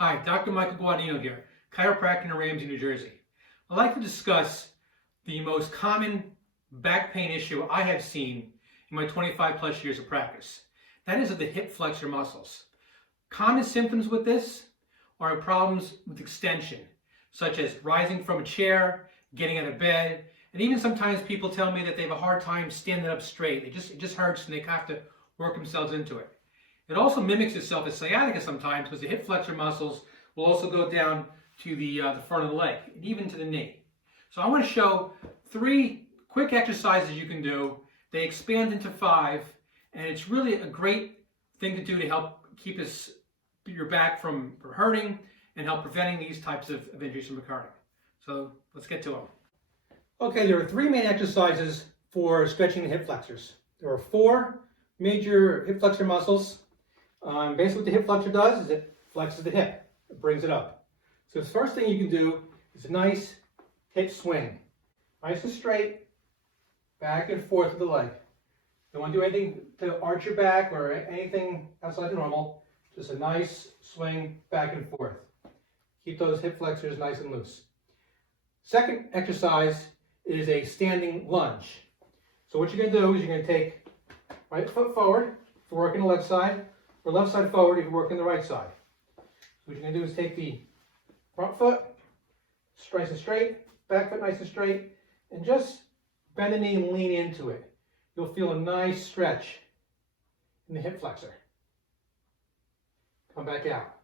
Hi, Dr. Michael Guadagnino here, chiropractor in Ramsey, New Jersey. I'd like to discuss the most common back pain issue I have seen in my 25 plus years of practice. That is of the hip flexor muscles. Common symptoms with this are problems with extension, such as rising from a chair, getting out of bed, and even sometimes people tell me that they have a hard time standing up straight. It just hurts and they have to work themselves into it. It also mimics itself as sciatica sometimes because the hip flexor muscles will also go down to the front of the leg and even to the knee. So I want to show 3 quick exercises you can do. They expand into 5, and it's really a great thing to do to help keep your back from hurting and help preventing these types of injuries from occurring. So let's get to them. Okay, there are 3 main exercises for stretching the hip flexors. There are 4 major hip flexor muscles. Basically what the hip flexor does is it flexes the hip. It brings it up. So the first thing you can do is a nice hip swing. Nice and straight, back and forth with the leg. Don't want to do anything to arch your back or anything outside the normal. Just a nice swing back and forth. Keep those hip flexors nice and loose. Second exercise is a standing lunge. So what you're going to do is you're going to take right foot forward if you're working the left side, or left side forward if you're working the right side. So what you're going to do is take the front foot, nice and straight, back foot nice and straight, and just bend the knee and lean into it. You'll feel a nice stretch in the hip flexor. Come back out.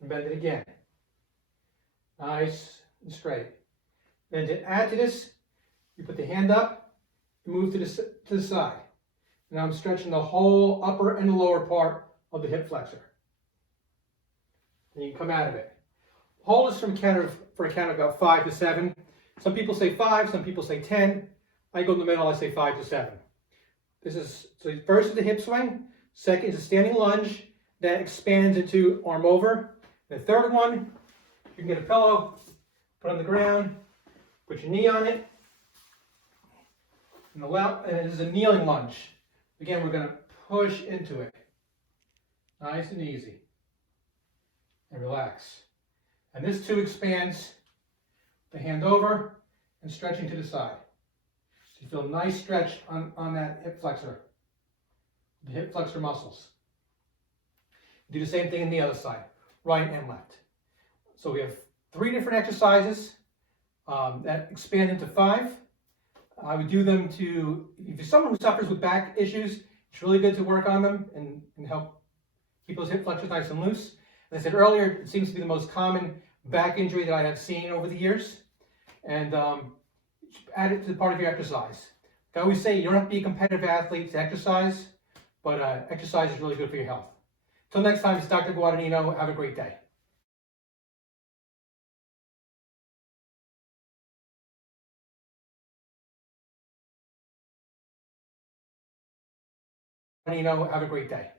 And bend it again. Nice and straight. Then to add to this, you put the hand up and move to the side. Now I'm stretching the whole upper and lower part of the hip flexor. And you can come out of it. Hold this for a count of about 5 to 7. Some people say 5, some people say 10. I go in the middle, I say 5 to 7. So first is the hip swing. Second is a standing lunge that expands into arm over. The third one, you can get a pillow, put it on the ground, put your knee on it, and this is a kneeling lunge. Again, we're going to push into it. Nice and easy. And relax. And this too expands the hand over and stretching to the side. So you feel a nice stretch on that hip flexor, the hip flexor muscles. Do the same thing on the other side, right and left. So we have 3 different exercises that expand into 5. I would do them if you're someone who suffers with back issues, it's really good to work on them and help keep those hip flexors nice and loose. As I said earlier, it seems to be the most common back injury that I have seen over the years. And add it to part of your exercise. I always say you don't have to be a competitive athlete to exercise, but exercise is really good for your health. Until next time, it's Dr. Guadagnino. Have a great day. Have a great day.